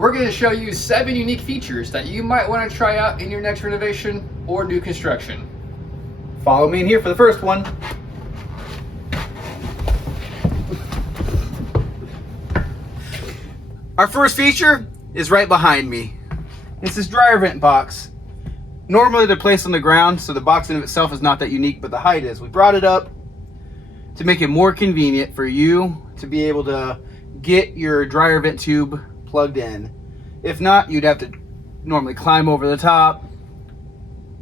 we're going to show you 7 unique features that you might want to try out in your next renovation or new construction. Follow me in here for the first one. Our first feature is right behind me. It's this dryer vent box. Normally they're placed on the ground, so the box in of itself is not that unique, but the height is. We brought it up to make it more convenient for you to be able to get your dryer vent tube plugged in. If not, you'd have to normally climb over the top,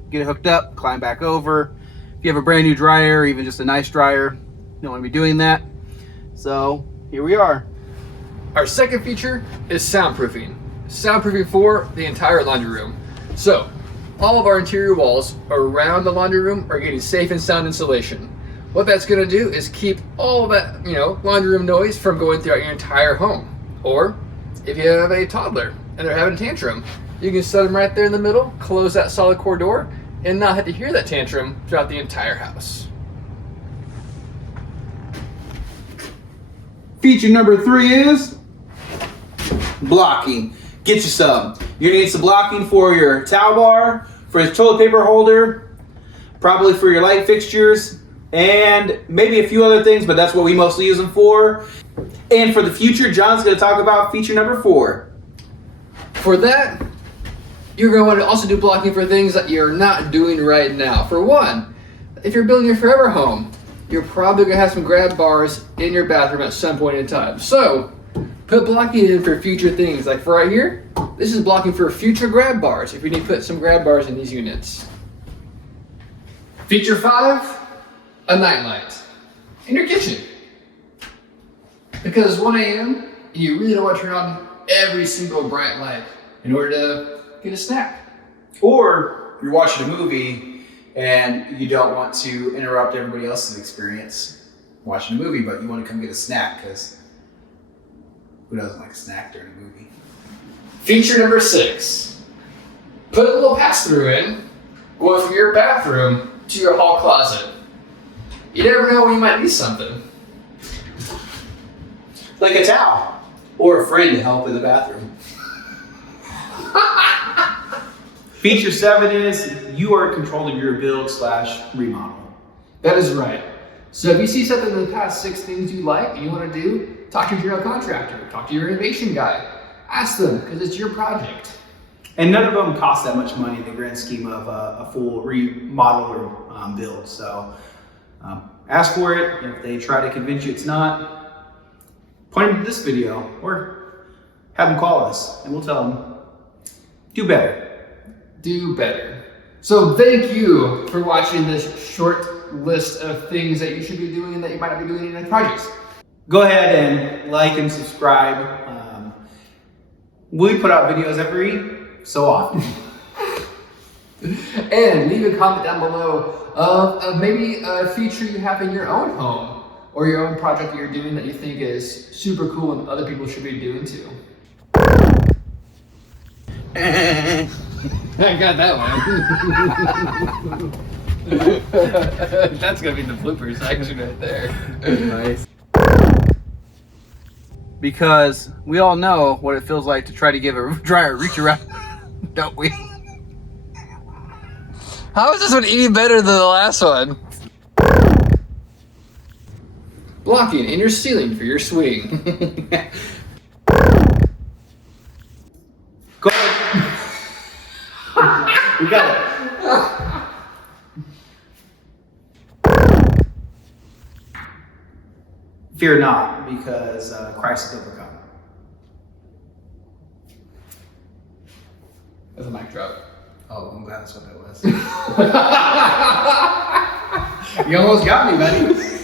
get it hooked up, climb back over. If you have a brand new dryer or even just a nice dryer, you don't want to be doing that. So here we are. Our second feature is soundproofing. Soundproofing for the entire laundry room. So all of our interior walls around the laundry room are getting safe and sound insulation. What that's going to do is keep all of that, laundry room noise from going throughout your entire home. Or if you have a toddler and they're having a tantrum, you can set them right there in the middle, close that solid core door, and not have to hear that tantrum throughout the entire house. Feature number 3 is blocking. Get you some. You're gonna need some blocking for your towel bar, for your toilet paper holder, probably for your light fixtures, and maybe a few other things, but that's what we mostly use them for. And for the future, John's gonna talk about feature number 4. For that, you're going to want to also do blocking for things that you're not doing right now. For one, if you're building your forever home, you're probably going to have some grab bars in your bathroom at some point in time. So put blocking in for future things. Like for right here, this is blocking for future grab bars if you need to put some grab bars in these units. Feature 5, a nightlight in your kitchen. Because it's 1 a.m. and you really don't want to turn on every single bright light in order to get a snack. Or you're watching a movie and you don't want to interrupt everybody else's experience watching a movie, but you want to come get a snack, because who doesn't like a snack during a movie? Feature number 6, put a little pass-through in, going from your bathroom to your hall closet. You never know when you might need something. Like a towel or a friend to help in the bathroom. Feature 7 is you are in control of your build/remodel. That is right. So if you see something in the past 6 things you like and you want to do, talk to your general contractor, talk to your renovation guy. Ask them, because it's your project. And none of them cost that much money in the grand scheme of a full remodel or build. So ask for it. If they try to convince you it's not, point them to this video or have them call us and we'll tell them, do better. Do better. So thank you for watching this short list of things that you should be doing and that you might not be doing in your projects. Go ahead and like and subscribe. We put out videos every so often. And leave a comment down below of maybe a feature you have in your own home or your own project that you're doing that you think is super cool and other people should be doing too. I got that one. That's gonna be the bloopers section right there. Nice. Because we all know what it feels like to try to give a dryer reach around, don't we? How is this one any better than the last one? Blocking in your ceiling for your swing. Go ahead. We got it. Fear not, because Christ has overcome. That's a mic drop. Oh, I'm glad that's what that was. You almost got me, buddy.